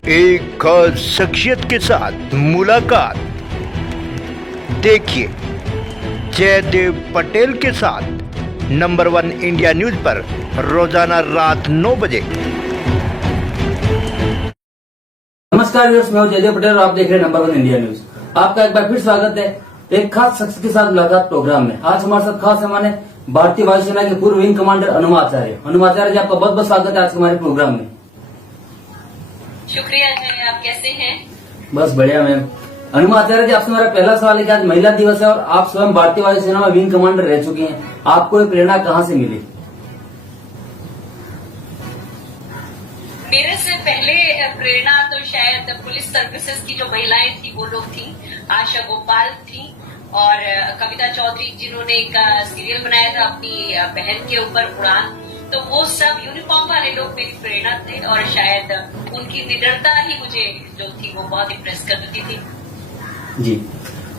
एक खास शख्सियत के साथ मुलाकात। देखिए जयदेव पटेल के साथ नंबर 1 इंडिया न्यूज पर रोजाना रात 9 बजे। नमस्कार व्यूअर्स, मैं हूं जयदेव पटेल और आप देख रहे हैं नंबर 1 इंडिया न्यूज। आपका एक बार फिर स्वागत है एक खास शख्स के साथ मुलाकात प्रोग्राम में। आज हमारे साथ खास मेहमान है भारतीय वायुसेना के पूर्व विंग कमांडर अनुमाचार्य। अनुमाचार्य जी, आपका बहुत बहुत स्वागत है आज हमारे प्रोग्राम में। शुक्रिया है। आप कैसे हैं? बस बढ़िया मैम। अनुमाचार्य जी, आपसे मेरा पहला सवाल है कि आज महिला दिवस है और आप स्वयं भारतीय वायुसेना में विंग कमांडर रह चुकी हैं। आपको ये प्रेरणा कहाँ से मिली? मेरे से पहले प्रेरणा तो शायद पुलिस सर्विसेज की जो महिलाएं थी वो लोग थी। आशा गोपाल थी और कविता चौधरी, जिन्होंने एक सीरियल बनाया था अपनी बहन के ऊपर, उड़ान। तो वो सब यूनिफॉर्म वाले लोग मेरी प्रेरणा थे और शायद उनकी निडरता ही मुझे जो थी वो बहुत इम्प्रेस करती थी। जी,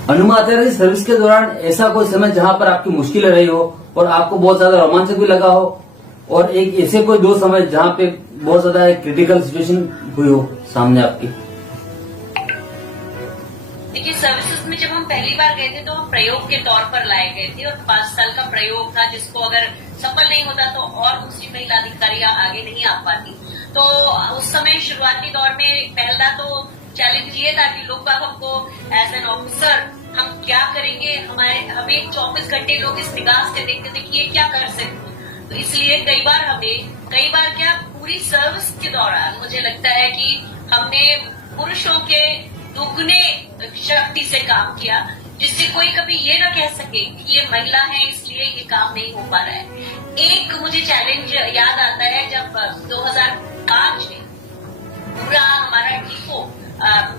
अनुमाचार्य जी, सर्विस के दौरान ऐसा कोई समय जहाँ पर आपकी मुश्किलें रही हो और आपको बहुत ज्यादा रोमांचक भी लगा हो, और एक ऐसे कोई दो समय जहाँ पे बहुत ज्यादा क्रिटिकल सिचुएशन हुई हो सामने आपकी? देखिए, सर्विसेज में जब हम पहली बार गए थे तो हम प्रयोग के तौर पर लाए गए थे और 5 साल का प्रयोग था, जिसको अगर सफल नहीं होता तो और दूसरी महिला अधिकारी आगे नहीं आ पाती। तो उस समय शुरुआती दौर में पहला तो चैलेंज ये था कि लोग हमको एज एन ऑफिसर हम क्या करेंगे, हमें 24 घंटे लोग इस निगाह से देखते थे कि ये क्या कर सकते। तो इसलिए कई बार क्या पूरी सर्विस के दौरान मुझे लगता है कि हमने पुरुषों के दुगने शक्ति से काम किया, जिससे कोई कभी ये ना कह सके कि ये महिला है इसलिए ये काम नहीं हो पा रहा है। एक मुझे चैलेंज याद आता है जब 2005 में पूरा हमारा डिपो,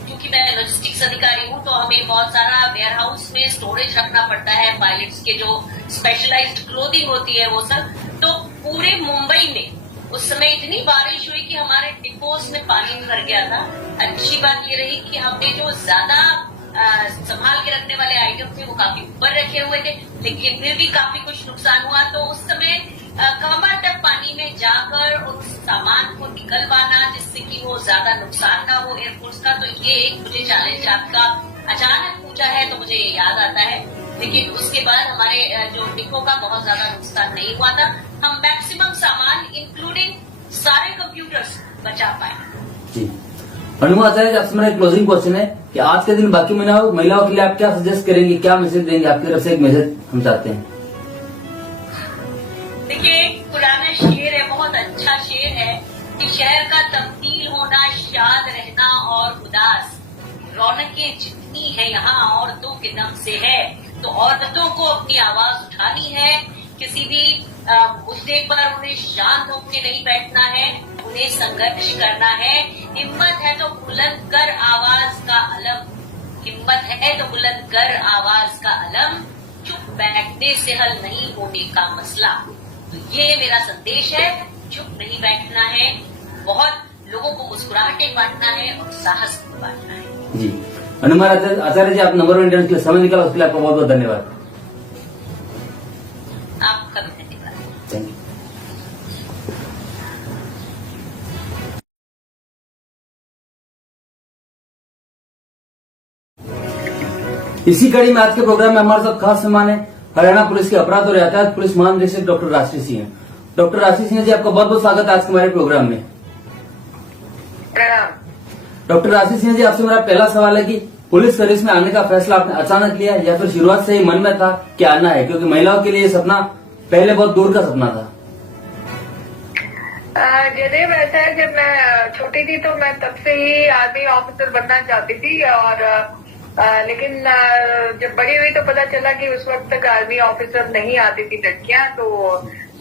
क्योंकि मैं लॉजिस्टिक्स अधिकारी हूँ तो हमें बहुत सारा वेयर हाउस में स्टोरेज रखना पड़ता है, पायलट्स के जो स्पेशलाइज्ड क्लोथिंग होती है वो सब। तो पूरे मुंबई में उस समय इतनी बारिश हुई कि हमारे डिपोज में पानी भर गया था। अच्छी बात ये रही कि हमने जो ज्यादा संभाल के रखने वाले आइटम थे वो काफी ऊपर रखे हुए थे, लेकिन फिर भी काफी कुछ नुकसान हुआ। तो उस समय कमर तक पानी में जाकर उस सामान को निकलवाना जिससे कि वो ज्यादा नुकसान ना हो एयरफोर्स का, तो ये एक मुझे चैलेंज आपका अचानक पूछा है तो मुझे याद आता है। लेकिन उसके बाद हमारे जो डिपो का बहुत ज्यादा नुकसान नहीं हुआ था। हम मैक्सिमम सामान इंक्लूडिंग सारे कंप्यूटर्स बचा पाए। जी, अनुमाचार्य, आपसे मेरा क्लोजिंग क्वेश्चन है कि आज के दिन बाकी महिलाओं के लिए आप क्या सजेस्ट करेंगे, क्या मैसेज देंगे? आपकी तरफ से एक मैसेज हम चाहते हैं। देखिए, एक पुराना शेर है, बहुत अच्छा शेर है कि शहर का तब्दील होना, शाद रहना और उदास, रौनकें जितनी है यहाँ औरतों के दम से है। तो औरतों को अपनी आवाज उठानी है, किसी भी मुद्दे पर उन्हें शांत होकर नहीं बैठना है, उन्हें संघर्ष करना है। हिम्मत है तो बुलंद कर आवाज का अलम, हिम्मत है तो बुलंद कर आवाज का अलम, चुप बैठने से हल नहीं होने का मसला। तो ये मेरा संदेश है, चुप नहीं बैठना है, बहुत लोगों को मुस्कुराहटें बांटना है और साहस बांटना है। जी, अनुमाचार्य जी, आप नंबर 1 इंडिया के लिए समय निकाला, उसके लिए आपका बहुत बहुत धन्यवाद। आपका भी धन्यवाद। Thank you. इसी कड़ी में आज के प्रोग्राम में हमारे साथ खास मेहमान है हरियाणा पुलिस के अपराध और यातायात पुलिस महानिदेशक डॉक्टर राशि सिंह। डॉक्टर राशि सिंह जी, आपका बहुत बहुत स्वागत है आज के हमारे प्रोग्राम में। डॉक्टर राशि सिंह जी, आपसे मेरा पहला सवाल है कि पुलिस सर्विस में आने का फैसला आपने अचानक लिया या फिर शुरुआत से ही मन में था कि आना है, क्योंकि महिलाओं के लिए ये सपना पहले बहुत दूर का सपना था? जयदेव, ऐसा है, जब मैं छोटी थी तो मैं तब से ही आर्मी ऑफिसर बनना चाहती थी और लेकिन जब बड़ी हुई तो पता चला कि उस वक्त तक आर्मी ऑफिसर नहीं आती थी लड़कियां, तो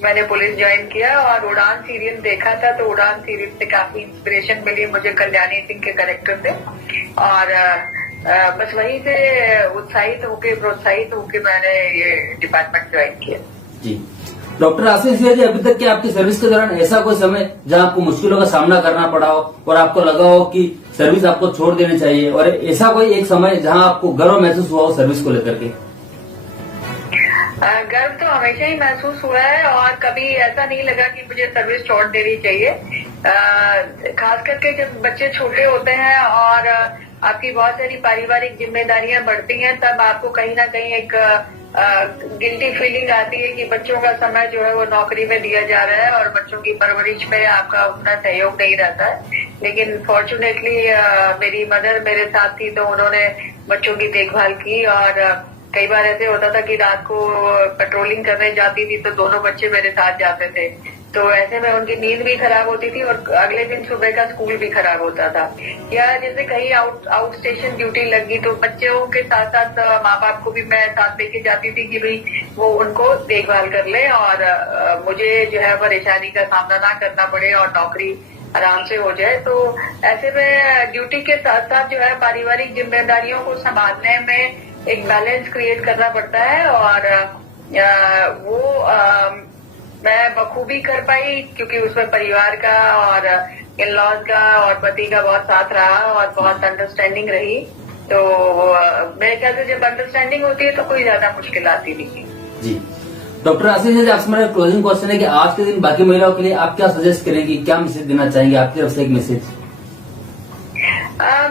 मैंने पुलिस ज्वाइन किया और उड़ान सीरियल देखा था। तो उड़ान सीरियल से काफी इंस्पिरेशन मिली मुझे, कल्याणी सिंह के कैरेक्टर से, और बस वहीं से उत्साहित होके प्रोत्साहित होके मैंने ये डिपार्टमेंट ज्वाइन किया। जी, डॉक्टर आशीष सिंह जी, अभी तक की आपकी सर्विस के दौरान ऐसा कोई समय जहां आपको मुश्किलों का सामना करना पड़ा हो और आपको लगा हो कि सर्विस आपको छोड़ देनी चाहिए, और ऐसा कोई एक समय जहां आपको गर्व महसूस हुआ हो सर्विस को लेकर के? गर्व तो हमेशा ही महसूस हुआ है और कभी ऐसा नहीं लगा कि मुझे सर्विस छोड़ देनी चाहिए। खास करके जब बच्चे छोटे होते हैं और आपकी बहुत सारी पारिवारिक जिम्मेदारियां बढ़ती हैं, तब आपको कहीं ना कहीं एक गिल्टी फीलिंग आती है कि बच्चों का समय जो है वो नौकरी में दिया जा रहा है और बच्चों की परवरिश में आपका उतना सहयोग नहीं रहता है। लेकिन फॉर्चुनेटली मेरी मदर मेरे साथ थी, तो उन्होंने बच्चों की देखभाल की। और कई बार ऐसे होता था कि रात को पेट्रोलिंग करने जाती थी तो दोनों बच्चे मेरे साथ जाते थे, तो ऐसे में उनकी नींद भी खराब होती थी और अगले दिन सुबह का स्कूल भी खराब होता था। या जैसे कहीं आउट स्टेशन ड्यूटी लगी तो बच्चों के साथ साथ माँ बाप को भी मैं साथ लेके जाती थी कि भाई वो उनको देखभाल कर ले और मुझे जो है परेशानी का सामना ना करना पड़े और नौकरी आराम से हो जाए। तो ऐसे में ड्यूटी के साथ साथ जो है पारिवारिक जिम्मेदारियों को संभालने में एक बैलेंस क्रिएट करना पड़ता है और वो मैं बखूबी कर पाई, क्योंकि उसमें परिवार का और इन-लॉज का और पति का बहुत साथ रहा और बहुत अंडरस्टैंडिंग रही। तो मेरे ख्याल से जब अंडरस्टैंडिंग होती है तो कोई ज्यादा मुश्किल आती नहीं। जी डॉक्टर आशीष जी, आपसे मेरा क्लोजिंग क्वेश्चन है कि आज के दिन बाकी महिलाओं के लिए आप क्या सजेस्ट करेंगे, क्या मैसेज देना चाहेंगे, आपकी तरफ से एक मैसेज?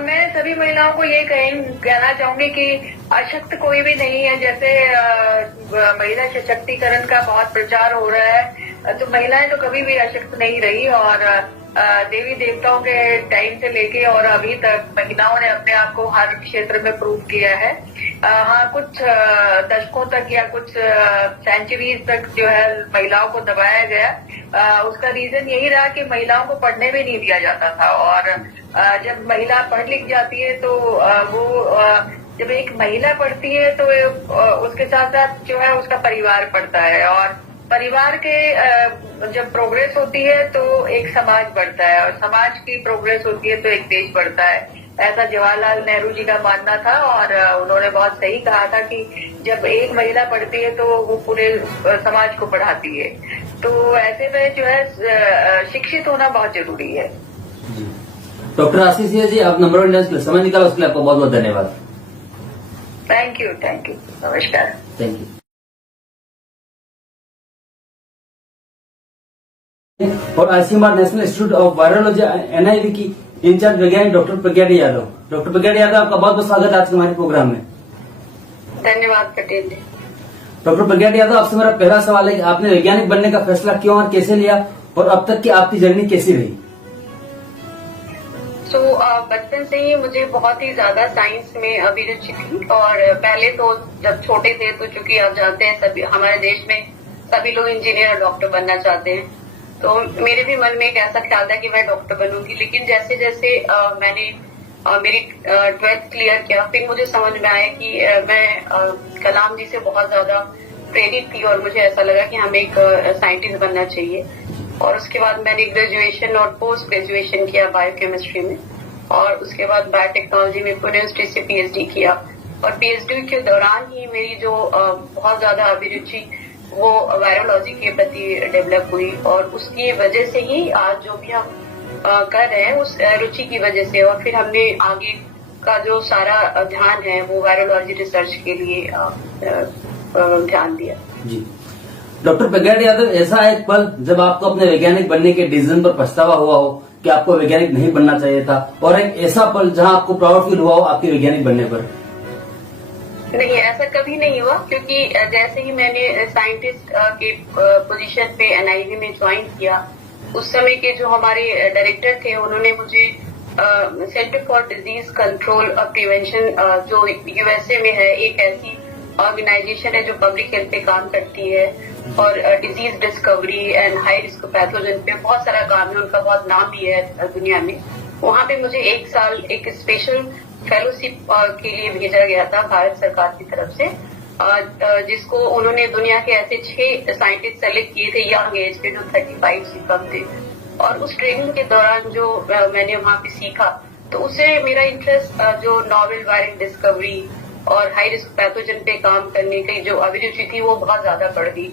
मैं सभी महिलाओं को ये कहना चाहूंगी कि अशक्त कोई भी नहीं है। जैसे महिला सशक्तिकरण का बहुत प्रचार हो रहा है, तो महिलाएं तो कभी भी अशक्त नहीं रही और देवी देवताओं के टाइम से लेके और अभी तक महिलाओं ने अपने आप को हर क्षेत्र में प्रूव किया है। हाँ, कुछ दशकों तक या कुछ सेंचुरीज तक जो है महिलाओं को दबाया गया। उसका रीजन यही रहा कि महिलाओं को पढ़ने भी नहीं दिया जाता था और जब महिला पढ़ लिख जाती है तो जब एक महिला पढ़ती है तो उसके साथ साथ जो है उसका परिवार पढ़ता है और परिवार के जब प्रोग्रेस होती है तो एक समाज बढ़ता है और समाज की प्रोग्रेस होती है तो एक देश बढ़ता है। ऐसा जवाहरलाल नेहरू जी का मानना था और उन्होंने बहुत सही कहा था कि जब एक महिला पढ़ती है तो वो पूरे समाज को पढ़ाती है। तो ऐसे में जो है शिक्षित होना बहुत जरूरी है। डॉक्टर आशीष जी, आप नंबर 1 के लिए समय निकाला, उसके लिए आपको बहुत बहुत धन्यवाद। थैंक यू, नमस्कार। Thank you. और ICMR national institute of virology NIV की इंचार्ज वैज्ञानिक doctor Pragya D Yadav. Doctor Pragya D Yadav, आपका बहुत बहुत स्वागत है आज के हमारे प्रोग्राम में। धन्यवाद पटेल जी। डॉक्टर प्रज्ञा डी यादव, आपसे मेरा पहला सवाल है कि आपने वैज्ञानिक बनने का फैसला क्यों और कैसे लिया और अब तक की आपकी जर्नी कैसी रही? बचपन से ही मुझे बहुत ही ज्यादा साइंस में अभिरुचि थी और पहले तो जब छोटे थे तो चूंकि आप जानते हैं सभी हमारे देश में सभी लोग इंजीनियर और डॉक्टर बनना चाहते हैं, तो मेरे भी मन में एक ऐसा ख्याल था कि मैं डॉक्टर बनूंगी। लेकिन जैसे जैसे मैंने मेरी 12th क्लियर किया, फिर मुझे समझ में आया कि मैं कलाम जी से बहुत ज्यादा प्रेरित थी और मुझे ऐसा लगा कि हमें एक साइंटिस्ट बनना चाहिए। और उसके बाद मैंने ग्रेजुएशन और पोस्ट ग्रेजुएशन किया बायोकेमिस्ट्री में और उसके बाद बायोटेक्नोलॉजी में पुणे यूनिवर्सिटी से पीएचडी किया। और पीएचडी के दौरान ही मेरी जो बहुत ज्यादा अभिरुचि वो वायरोलॉजी के प्रति डेवलप हुई और उसकी वजह से ही आज जो भी हम कर रहे हैं उस रुचि की वजह से, और फिर हमने आगे का जो सारा ध्यान है वो वायरोलॉजी रिसर्च के लिए ध्यान दिया। जी डॉक्टर प्रज्ञा यादव, ऐसा एक पल जब आपको अपने वैज्ञानिक बनने के डिसीजन पर पछतावा हुआ हो कि आपको वैज्ञानिक नहीं बनना चाहिए था, और एक ऐसा पल जहां आपको प्राउड फील हुआ हो आपके वैज्ञानिक बनने पर? नहीं, ऐसा कभी नहीं हुआ, क्योंकि जैसे ही मैंने साइंटिस्ट के पोजीशन पे एनआईवी में ज्वाइन किया, उस समय के जो हमारे डायरेक्टर थे उन्होंने मुझे सेंटर फॉर डिजीज कंट्रोल और प्रिवेंशन जो यूएसए में है, एक ऐसी ऑर्गेनाइजेशन है जो पब्लिक हेल्थ पे काम करती है और disease discovery and high risk pathogen पे बहुत सारा काम है, उनका बहुत नाम भी है दुनिया में। वहां पे मुझे 1 साल एक स्पेशल फेलोशिप के लिए भेजा गया था भारत सरकार की तरफ से, जिसको उन्होंने दुनिया के ऐसे 6 साइंटिस्ट सेलेक्ट किए थे यंग एज के जो 35 से कम थे। और उस ट्रेनिंग के दौरान जो मैंने वहां पे सीखा, तो उससे मेरा इंटरेस्ट जो नॉवेल वायरस डिस्कवरी और हाई रिस्क पैथोजन पे काम करने की जो अभिरुचि थी वो बहुत ज्यादा बढ़ गई।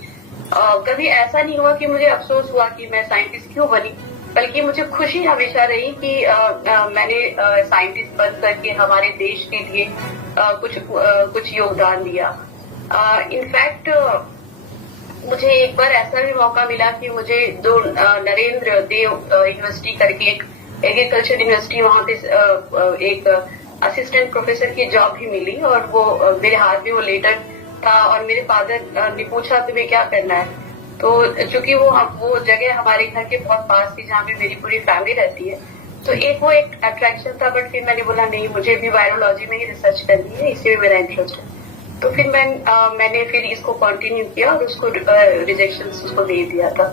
कभी ऐसा नहीं हुआ कि मुझे अफसोस हुआ कि मैं साइंटिस्ट क्यों बनी, बल्कि मुझे खुशी हमेशा रही कि मैंने साइंटिस्ट बन करके हमारे देश के लिए कुछ योगदान दिया। इनफैक्ट मुझे एक बार ऐसा भी मौका मिला कि मुझे दो नरेंद्र देव यूनिवर्सिटी करके एक एग्रीकल्चर यूनिवर्सिटी, वहां पे एक असिस्टेंट प्रोफेसर की जॉब भी मिली और वो मेरे हाथ में वो लेटर था और मेरे फादर ने पूछा तुम्हें क्या करना है। तो चूंकि वो जगह हमारे घर के बहुत पास थी जहाँ पे मेरी पूरी फैमिली रहती है, तो वो एक अट्रैक्शन था। बट फिर मैंने बोला नहीं, मुझे भी वायरोलॉजी में ही रिसर्च करनी है, इसी में मेरा इंटरेस्ट है। तो फिर मैंने फिर इसको कंटिन्यू किया और उसको रिजेक्शन उसको दे दिया था।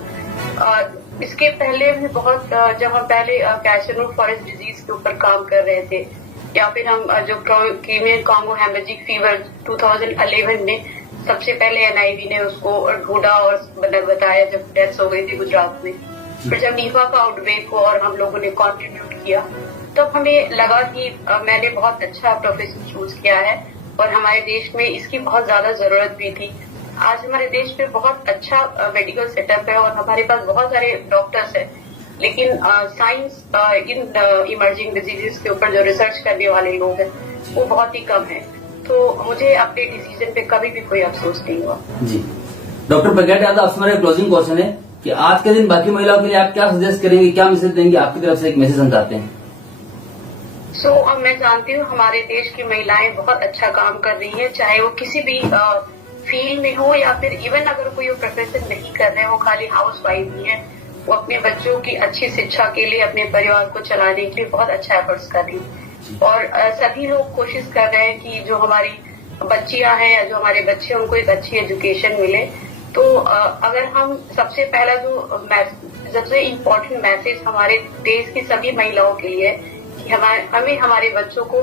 इसके पहले भी बहुत जब हम पहले कैशन रूट फॉरेस्ट डिजीज के ऊपर काम कर रहे थे, या फिर हम जो क्रीमियन कॉन्गो हेमरेजिक फीवर 2011 में सबसे पहले एनआईवी ने उसको ढूंढा और बताया जब डेथ हो गई थी गुजरात में। फिर जब नीफा का आउटब्रेक हुआ और हम लोगों ने कॉन्ट्रीब्यूट किया, तब हमें लगा कि मैंने बहुत अच्छा प्रोफेशन चूज किया है और हमारे देश में इसकी बहुत ज्यादा जरूरत भी थी। आज हमारे देश में बहुत अच्छा मेडिकल सेटअप है और हमारे पास बहुत सारे डॉक्टर्स हैं, लेकिन साइंस इन इमर्जिंग डिजीजेस के ऊपर जो रिसर्च करने वाले लोग हैं वो बहुत ही कम है। तो मुझे अपने डिसीजन पे कभी भी कोई अफसोस नहीं हुआ। जी डॉक्टर प्रज्ञा यादव, आपसे हमारा क्लोजिंग क्वेश्चन है कि आज के दिन बाकी महिलाओं के लिए आप क्या सजेस्ट करेंगे, क्या मैसेज देंगे? आपकी तरफ से एक मैसेज हम चाहते हैं। मैं जानती हूँ हमारे देश की महिलाएं बहुत अच्छा काम कर रही है, चाहे वो किसी भी फील्ड में हो या फिर इवन अगर कोई वो प्रोफेशन नहीं कर रहे हैं, वो खाली हाउस वाइफ भी है, वो अपने बच्चों की अच्छी शिक्षा के लिए, अपने परिवार को चलाने के लिए बहुत अच्छा एफर्ट्स कर रही है। और सभी लोग कोशिश कर रहे हैं कि जो हमारी बच्चियां हैं या जो हमारे बच्चे, उनको एक अच्छी एजुकेशन मिले। तो अगर हम सबसे पहला जो सबसे इम्पोर्टेंट मैसेज हमारे देश की सभी महिलाओं के लिए कि हमें हमारे बच्चों को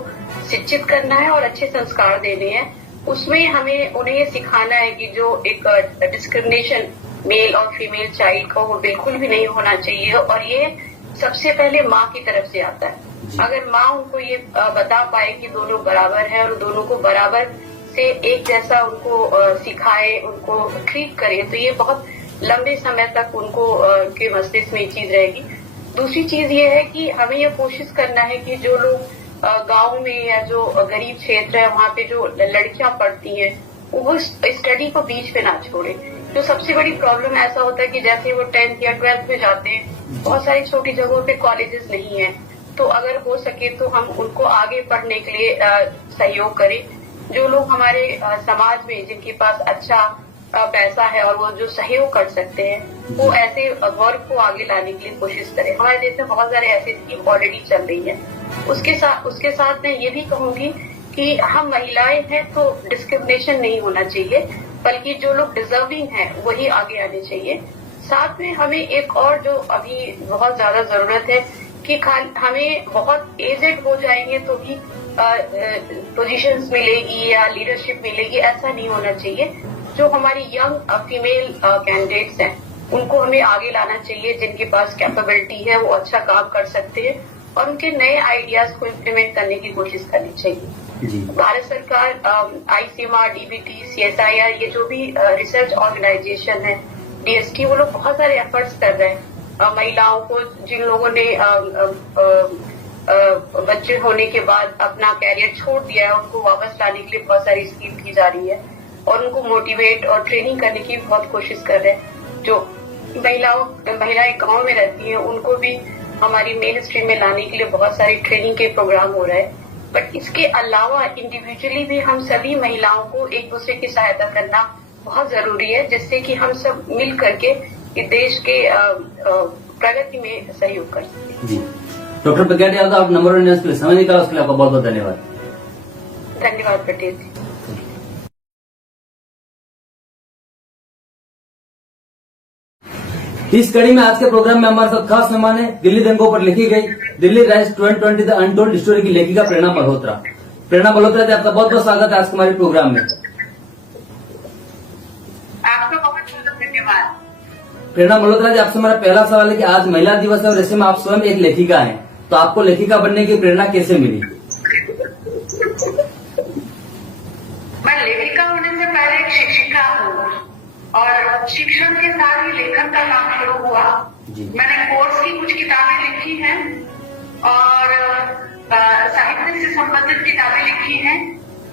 शिक्षित करना है और अच्छे संस्कार देने हैं। उसमें हमें उन्हें ये सिखाना है कि जो एक डिस्क्रिमिनेशन मेल और फीमेल चाइल्ड का वो बिल्कुल भी नहीं होना चाहिए, और ये सबसे पहले माँ की तरफ से आता है। अगर माँ उनको ये बता पाए कि दोनों बराबर है और दोनों को बराबर से एक जैसा उनको सिखाए, उनको ट्रीट करे, तो ये बहुत लंबे समय तक उनको के मस्तिष्क में ये चीज रहेगी। दूसरी चीज ये है कि हमें ये कोशिश करना है कि जो लोग गांव में या जो गरीब क्षेत्र है वहाँ पे जो लड़कियां पढ़ती हैं वो स्टडी को बीच में ना छोड़े। जो सबसे बड़ी प्रॉब्लम ऐसा होता है कि जैसे वो 10th या 12th में जाते हैं, बहुत सारी छोटी जगहों पे कॉलेजेस नहीं है, तो अगर हो सके तो हम उनको आगे पढ़ने के लिए सहयोग करें। जो लोग हमारे समाज में जिनके पास अच्छा पैसा है और वो जो सहयोग कर सकते हैं, वो ऐसे वर्क को आगे लाने के लिए कोशिश करें। हमारे देश में बहुत सारे ऐसे स्कीम ऑलरेडी चल रही है। उसके साथ मैं ये भी कहूंगी कि हम महिलाएं हैं तो डिस्क्रिमिनेशन नहीं होना चाहिए, बल्कि जो लोग डिजर्विंग हैं वही आगे आने चाहिए। साथ में हमें एक और जो अभी बहुत ज्यादा जरूरत है कि हमें बहुत एजेड हो जाएंगे तो भी पोजीशंस मिलेगी या लीडरशिप मिलेगी, ऐसा नहीं होना चाहिए। जो हमारी यंग फीमेल कैंडिडेट्स हैं उनको हमें आगे लाना चाहिए, जिनके पास कैपेबिलिटी है, वो अच्छा काम कर सकते हैं और उनके नए आइडियाज को इम्प्लीमेंट करने की कोशिश करनी चाहिए। भारत सरकार, ICMR, DBT, CSIR, ये जो भी रिसर्च ऑर्गेनाइजेशन है, DST, वो लोग बहुत सारे एफर्ट्स कर रहे हैं। महिलाओं को, जिन लोगों ने बच्चे होने के बाद अपना कैरियर छोड़ दिया है, उनको वापस लाने के लिए बहुत सारी स्कीम की जा रही है और उनको मोटिवेट और ट्रेनिंग करने की बहुत कोशिश कर रहे हैं। जो महिलाएं गांव में रहती हैं उनको भी हमारी मेन स्ट्रीम में लाने के लिए बहुत सारे ट्रेनिंग के प्रोग्राम हो रहे हैं। बट इसके अलावा इंडिविजुअली भी हम सभी महिलाओं को एक दूसरे की सहायता करना बहुत जरूरी है, जिससे कि हम सब मिल करके देश के प्रगति में सहयोग कर सकें। डॉक्टर प्रज्ञा यादव, आप नंबर 1 न्यूज के लिए समय निकाला, उसके लिए आपका बहुत बहुत धन्यवाद। धन्यवाद पटेल जी। इस कड़ी में आज के प्रोग्राम में हमारे साथ खास मेहमान है दिल्ली दंगों पर लिखी गई Delhi rise 2020 the untold story की लेखिका प्रेरणा मल्होत्रा। प्रेरणा मल्होत्रा जी, आपका बहुत बहुत स्वागत है आज हमारे प्रोग्राम में। आपका बहुत बहुत धन्यवाद। प्रेरणा मल्होत्रा जी, आपसे हमारा पहला सवाल है कि आज महिला दिवस है और ऐसे में आप स्वयं एक लेखिका हैं, तो आपको लेखिका बनने की प्रेरणा कैसे मिली? मैं लेखिका होने से पहले एक शिक्षिका हूँ और शिक्षण के साथ ही लेखन का काम शुरू हुआ। मैंने कोर्स की कुछ किताबें लिखी हैं और साहित्य से संबंधित किताबें लिखी हैं,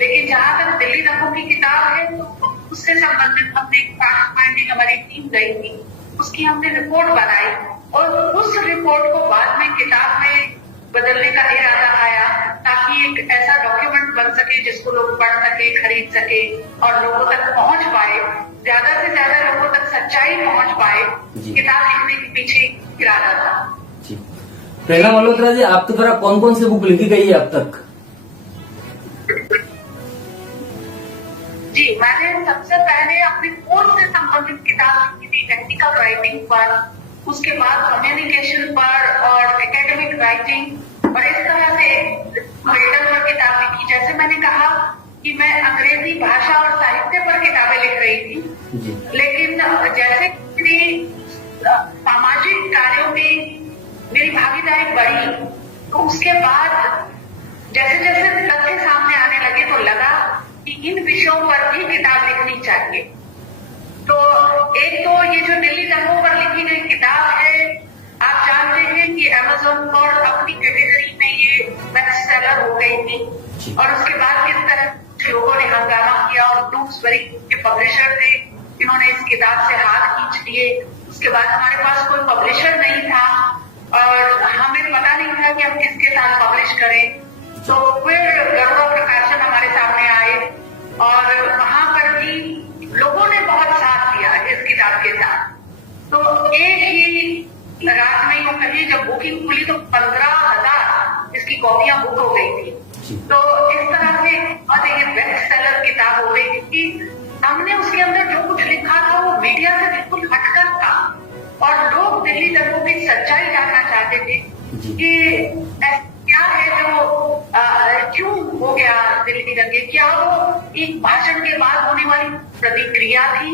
लेकिन जहाँ तक दिल्ली दंगों की किताब है तो उससे संबंधित हमने फैक्ट फाइंडिंग हमारी टीम गई थी, उसकी हमने रिपोर्ट बनाई और उस रिपोर्ट को बाद में किताब में बदलने का इरादा आया ताकि एक ऐसा डॉक्यूमेंट बन सके जिसको लोग पढ़ सके, खरीद सके और लोगों तक पहुंच पाए, ज्यादा से ज्यादा लोगों तक सच्चाई पहुंच पाए। किताब लिखने के पीछे इरादा था। जी प्रेरणा मल्होत्रा जी, आपके द्वारा कौन कौन सी बुक लिखी गई है अब तक? जी, मैंने सबसे पहले अपने कोर्स से संबंधित किताब लिखी थी, टेक्निकल राइटिंग पर, उसके बाद कम्युनिकेशन पर और एकेडमिक राइटिंग और इस तरह से रिटर्न पर किताब लिखी। जैसे मैंने कहा कि मैं अंग्रेजी भाषा और साहित्य पर किताबें लिख रही थी, लेकिन जैसे मेरी सामाजिक कार्यों में मेरी भागीदारी बढ़ी तो उसके बाद जैसे जैसे तथ्य सामने आने लगे तो लगा कि इन विषयों पर भी किताब लिखनी चाहिए। तो एक तो ये जो दिल्ली दंगों पर लिखी गई किताब है, आप जानते हैं कि अमेज़न पर अपनी कैटेगरी में ये बेस्ट सेलर हो गई थी और उसके बाद किस तरह लोगों ने हंगामा किया और ब्लूम्सबरी के पब्लिशर थे, इन्होंने इस किताब से हाथ खींच लिए। उसके बाद हमारे पास कोई पब्लिशर नहीं था और हमें पता नहीं था कि हम किसके साथ पब्लिश करें। तो फिर गौरव प्रकाशन हमारे सामने आए और वहां पर भी लोगों ने बहुत साथ दिया इस किताब के साथ। तो एक ही रात में यूं कहिए जब बुकिंग खुली तो 15,000 इसकी कॉपियां बुक हो गई थी। तो इस तरह से बहुत ये बेस्ट सेलर किताब हो गई क्योंकि हमने उसके अंदर जो कुछ लिखा था वो मीडिया से बिल्कुल हटकर था और लोग दिल्ली दंगों की सच्चाई जानना चाहते थे कि क्या है जो क्यों हो गया दिल्ली दंगे, क्या वो एक भाषण के बाद होने वाली प्रतिक्रिया थी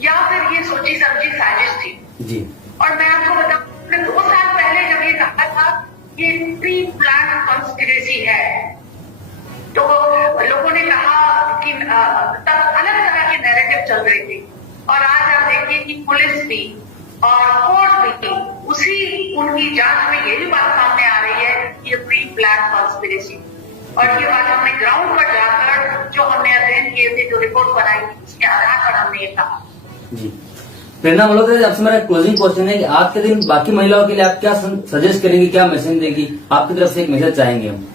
या फिर ये सोची समझी साजिश थी। जी। और मैं आपको बताऊं 2 साल पहले जब ये कहा था ये प्री प्लान कॉन्स्पिरेसी है तो लोगों ने कहा कि तब अलग तरह के नैरेटिव चल रहे थे और आज आप देखिए कि पुलिस भी और कोर्ट भी उसी उनकी जांच में यही बात सामने आ रही है कि ये प्री प्लान कॉन्स्पिरेसी। और ये बात हमने ग्राउंड पर जाकर जो हमने अध्ययन किए थे, जो रिपोर्ट बनाई थी, उसके आधार पर हमने ये कहा। जी प्रेरणा मल्होत्रा जी, आपसे मेरा क्लोजिंग क्वेश्चन है कि आज के दिन बाकी महिलाओं के लिए आप क्या सजेस्ट करेंगे, क्या मैसेज देगी? आपकी तरफ से एक मैसेज चाहेंगे हम।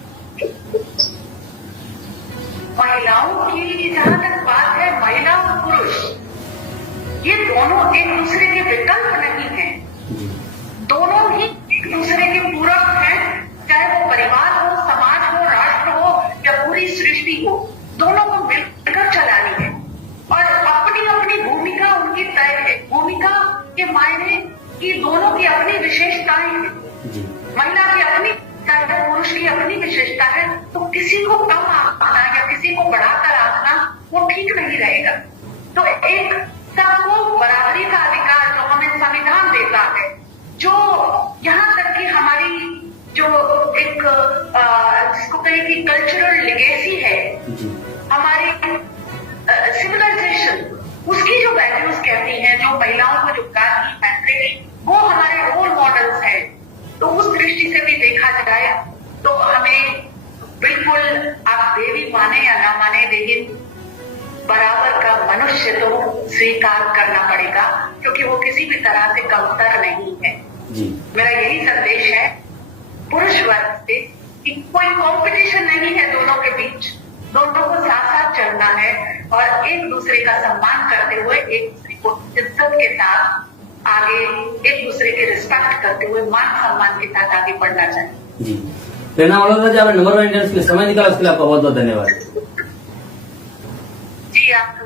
महिलाओं की जहां तक बात है, महिला और पुरुष ये दोनों एक दूसरे के विकल्प नहीं है, दोनों ही एक दूसरे के पूरक हैं। चाहे वो परिवार हो, समाज हो, राष्ट्र हो या पूरी सृष्टि हो, दोनों को मिलकर चलानी है और अपनी अपनी भूमिका उनकी तय है। भूमिका के मायने कि दोनों की अपनी विशेषताएं हैं, महिला की अपनी पुरुष की अपनी विशेषता है, तो किसी को कम आंकना या किसी को बढ़ाकर आंकना वो ठीक नहीं रहेगा। तो एक सबको बराबरी का अधिकार जो हमें संविधान देता है, जो यहाँ तक कि हमारी जो एक जिसको कहे कि कल्चरल लेगेसी है, हमारी सिविलाइजेशन, उसकी जो वैल्यूज कहती हैं, जो महिलाओं को जो गांधी पैट्रिक वो हमारे रोल मॉडल्स हैं। तो उस दृष्टि से भी देखा जाए तो हमें बिल्कुल आप देवी माने या ना माने, लेकिन बराबर का मनुष्य तो स्वीकार करना पड़ेगा क्योंकि वो किसी भी तरह से कमतर नहीं है। मेरा यही संदेश है पुरुष वर्ग से कि कोई कंपटीशन नहीं है दोनों के बीच, दोनों को साथ साथ चलना है और एक दूसरे का सम्मान करते हुए, एक दूसरे को इज्जत के साथ आगे, एक दूसरे के रिस्पेक्ट करते हुए मान सम्मान के साथ आगे बढ़ना चाहिए। जी प्रेरणा मल्होत्रा जी, आपने नंबर 1 इंडियंस के लिए समय निकाला, उसके लिए आपका बहुत बहुत धन्यवाद। जी आपका